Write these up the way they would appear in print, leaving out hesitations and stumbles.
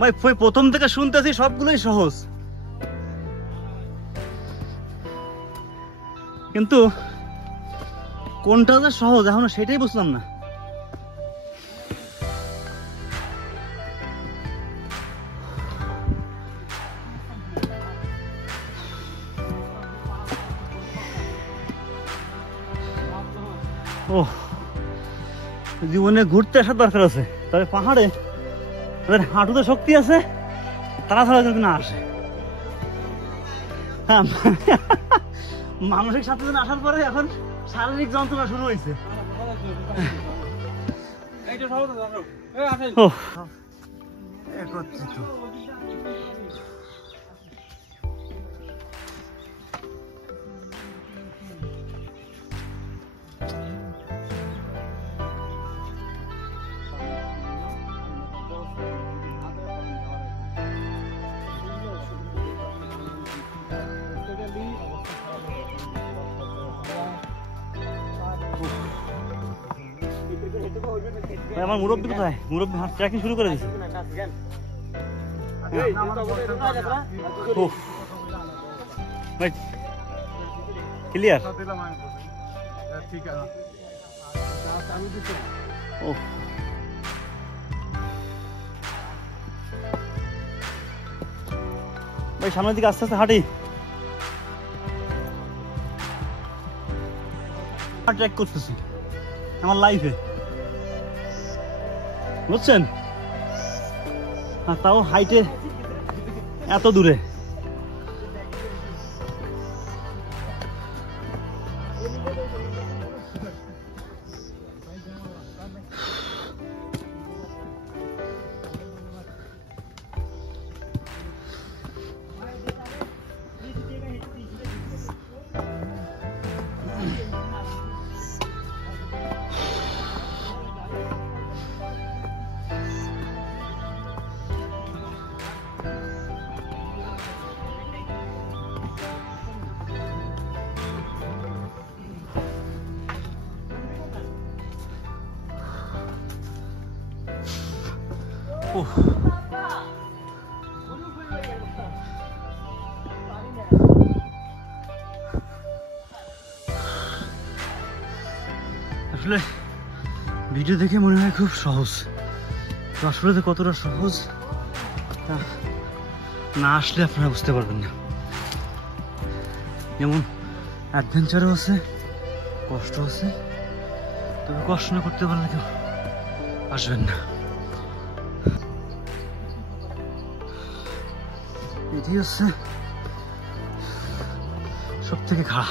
ভাই প্রথম থেকে শুনতেছি সবগুলোই সহজ, কিন্তু কোনটা যে সহজ এখনো সেটাই বুঝলাম না। ও জীবনে ঘুরতে আসার দরকার আছে, তবে পাহাড়ে তাদের হাঁটুতে শক্তি আছে, তারা ছাড়া কিন্তু না আসে। হ্যাঁ, মানসিক স্বাস্থ্য আসার পরে এখন শারীরিক যন্ত্রণা শুরু হয়েছে। একত্রিত আমার মুরব্বী কোথায়? মুরব্বী হাঁট ট্রেকিং শুরু করে দিয়েছে। ক্লিয়ার? ভাই সামনের দিকে আস্তে আস্তে হাঁটি। ট্রেক করতেছি আমার লাইফে, বুঝছেন? আর তাও হাইটে এত দূরে। আসলে ভিডিও দেখে মনে হয় খুব সহজ, তো আসলে তো কতটা সহজ তা না আসলে আপনারা বুঝতে পারবেন না। যেমন অ্যাডভেঞ্চারও আছে, কষ্ট আছে, তবে কষ্ট না করতে পারলে কেউ আসবেন না। এটি হচ্ছে সব থেকে খাড়া,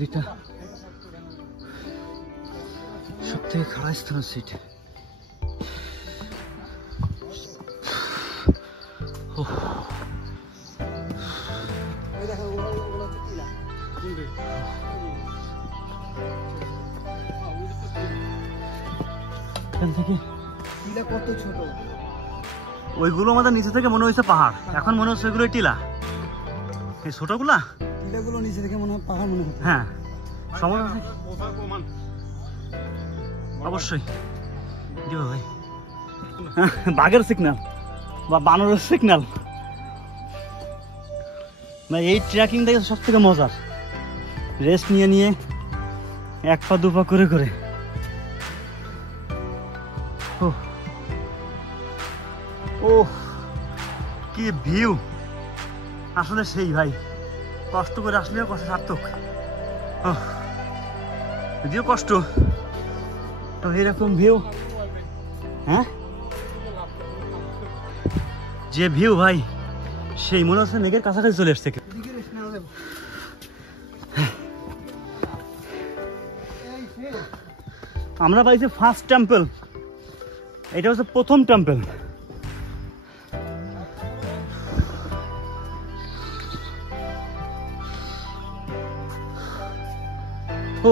যেটা সব থেকে খাড়া স্থান হচ্ছে এটা। এখান থেকে কত ছোট, ওইগুলো আমাদের নিচে থেকে মনে হয়েছে পাহাড়, এখন মনে হচ্ছে ওইগুলো টিলা। এই ছোটগুলা টিলাগুলো নিচে থেকে মনে হয় পাহাড় মনে হচ্ছে। হ্যাঁ অবশ্যই ভাই, বাঘের সিগন্যাল বা বানরের সিগন্যাল। এই ট্রেকিং দেখে সব থেকে মজার, রেস্ট নিয়ে নিয়ে এক পা দু পা করে করে। ও কি ভিউ, আসলে সেই ভাই কষ্ট করে আসলেও কষ্ট সার্থক। যদিও কষ্ট, তো এরকম ভিউ, হ্যাঁ যে ভিউ ভাই, সেই মনে হচ্ছে মেঘের কাছাকাছি চলে এসছে। আমরা পাইছি ফার্স্ট টেম্পল, এটা হচ্ছে প্রথম টেম্পল। ও